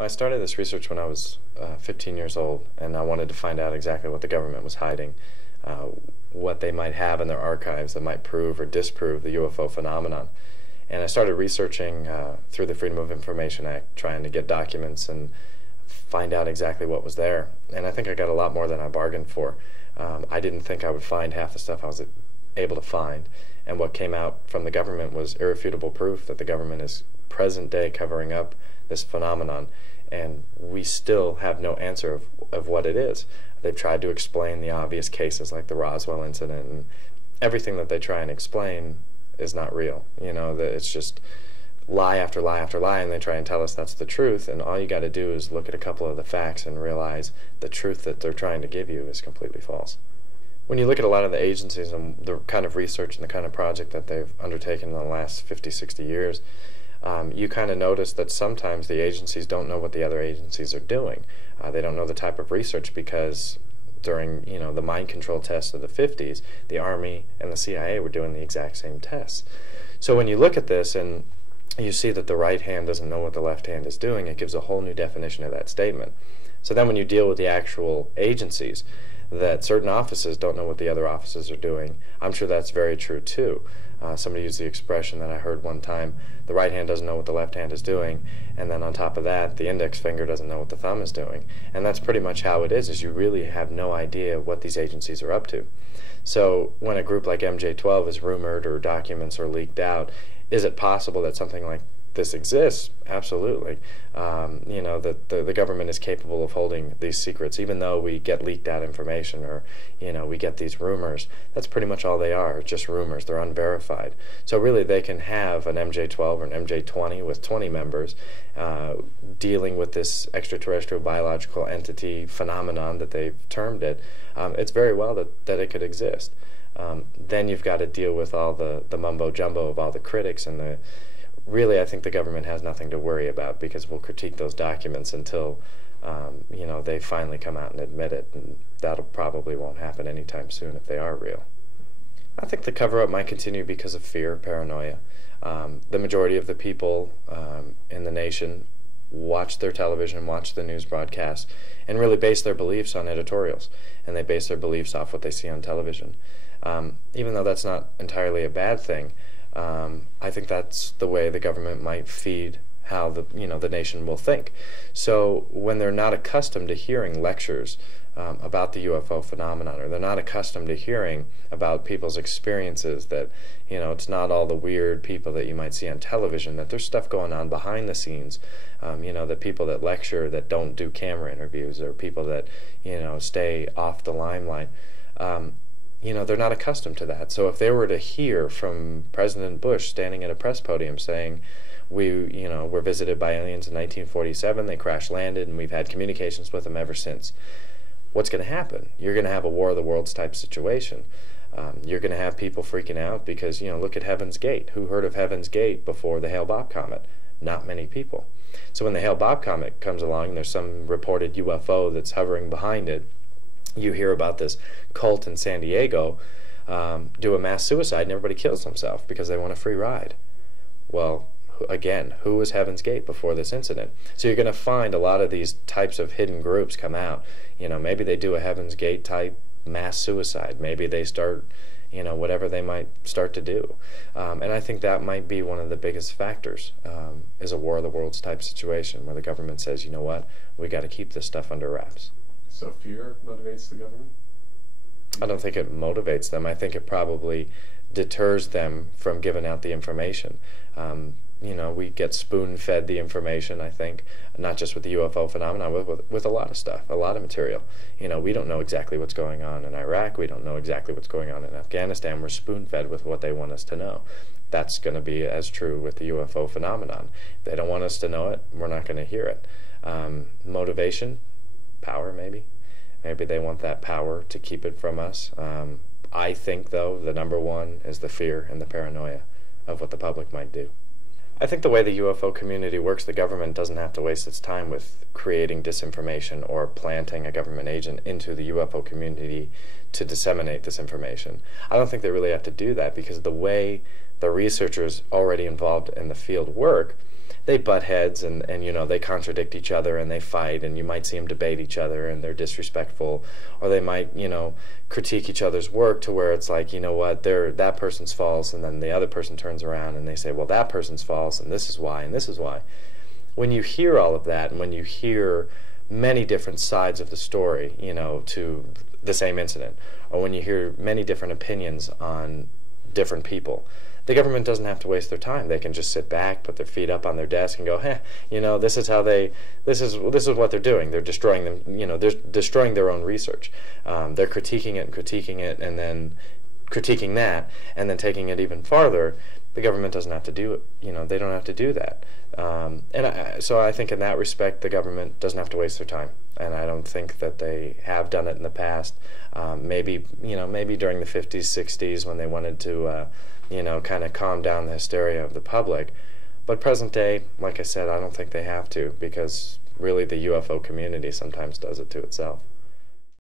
I started this research when I was 15 years old, and I wanted to find out exactly what the government was hiding, what they might have in their archives that might prove or disprove the UFO phenomenon. And I started researching through the Freedom of Information Act, trying to get documents and find out exactly what was there. And I think I got a lot more than I bargained for. I didn't think I would find half the stuff I was able to find. And what came out from the government was irrefutable proof that the government is present day covering up this phenomenon, and we still have no answer of what it is. They've tried to explain the obvious cases like the Roswell incident, and everything that they try and explain is not real. You know, it's just lie after lie after lie, and they try and tell us that's the truth, and all you got to do is look at a couple of the facts and realize the truth that they're trying to give you is completely false. When you look at a lot of the agencies and the kind of research and the kind of project that they've undertaken in the last 50, 60 years, you kind of notice that sometimes the agencies don't know what the other agencies are doing. They don't know the type of research because during, you know, the mind control tests of the 50s, the Army and the CIA were doing the exact same tests. So when you look at this and you see that the right hand doesn't know what the left hand is doing, it gives a whole new definition of that statement. So then when you deal with the actual agencies, that certain offices don't know what the other offices are doing, I'm sure that's very true too. Somebody used the expression that I heard one time, the right hand doesn't know what the left hand is doing, and then on top of that, the index finger doesn't know what the thumb is doing. And that's pretty much how it is you really have no idea what these agencies are up to. So when a group like MJ-12 is rumored or documents are leaked out, is it possible that something like this exists? Absolutely. You know, the government is capable of holding these secrets, even though we get leaked out information or, you know, we get these rumors. That's pretty much all they are, just rumors. They're unverified. So really they can have an MJ-12 or an MJ-20 with 20 members dealing with this extraterrestrial biological entity phenomenon that they've termed it. It's very well that it could exist. Then you've got to deal with all the mumbo-jumbo of all the critics and really, I think the government has nothing to worry about because we'll critique those documents until, you know, they finally come out and admit it, and that'll probably won't happen anytime soon if they are real. I think the cover-up might continue because of fear, paranoia. The majority of the people in the nation watch their television, watch the news broadcasts, and really base their beliefs on editorials, and they base their beliefs off what they see on television. Even though that's not entirely a bad thing, I think that's the way the government might feed how the nation will think. So when they're not accustomed to hearing lectures about the UFO phenomenon, or they're not accustomed to hearing about people's experiences, that, you know, it's not all the weird people that you might see on television, that there's stuff going on behind the scenes, you know, the people that lecture that don't do camera interviews, or people that, you know, stay off the limelight. You know, they're not accustomed to that. So if they were to hear from President Bush standing at a press podium saying, you know, we're visited by aliens in 1947, they crash landed, and we've had communications with them ever since, what's going to happen? You're going to have a War of the Worlds type situation. You're going to have people freaking out because, you know, look at Heaven's Gate. Who heard of Heaven's Gate before the Hale-Bopp comet? Not many people. So when the Hale-Bopp comet comes along and there's some reported UFO that's hovering behind it, you hear about this cult in San Diego do a mass suicide and everybody kills themselves because they want a free ride. Well, again, who was Heaven's Gate before this incident? So you're going to find a lot of these types of hidden groups come out. You know, maybe they do a Heaven's Gate type mass suicide. Maybe they start, you know, whatever they might start to do. And I think that might be one of the biggest factors, is a War of the Worlds type situation where the government says, you know what, we got to keep this stuff under wraps. So fear motivates the government? I don't think it motivates them. I think it probably deters them from giving out the information. You know, we get spoon-fed the information, I think, not just with the UFO phenomenon, with a lot of stuff, a lot of material. You know, we don't know exactly what's going on in Iraq. We don't know exactly what's going on in Afghanistan. We're spoon-fed with what they want us to know. That's going to be as true with the UFO phenomenon. If they don't want us to know it, we're not going to hear it. Motivation? Power, maybe. Maybe they want that power to keep it from us. I think, though, the number one is the fear and the paranoia of what the public might do. I think the way the UFO community works, the government doesn't have to waste its time with creating disinformation or planting a government agent into the UFO community to disseminate this information. I don't think they really have to do that because the way the researchers already involved in the field work, they butt heads, and you know, they contradict each other and they fight, and you might see them debate each other and they're disrespectful, or they might, you know, critique each other's work to where it's like, you know what, that person's false, and then the other person turns around and they say, well, that person's false and this is why and this is why. When you hear all of that, and when you hear many different sides of the story, you know, to the same incident, or when you hear many different opinions on different people, the government doesn't have to waste their time. They can just sit back, put their feet up on their desk, and go, you know, this is how this is what they're doing. They're destroying them. You know, they're destroying their own research. They're critiquing it, and then critiquing that, and then taking it even farther. The government doesn't have to do it. You know, they don't have to do that. So I think in that respect, the government doesn't have to waste their time, and I don't think that they have done it in the past. Maybe during the 50s, 60s, when they wanted to, you know, kind of calm down the hysteria of the public. But present day, like I said, I don't think they have to, because really the UFO community sometimes does it to itself.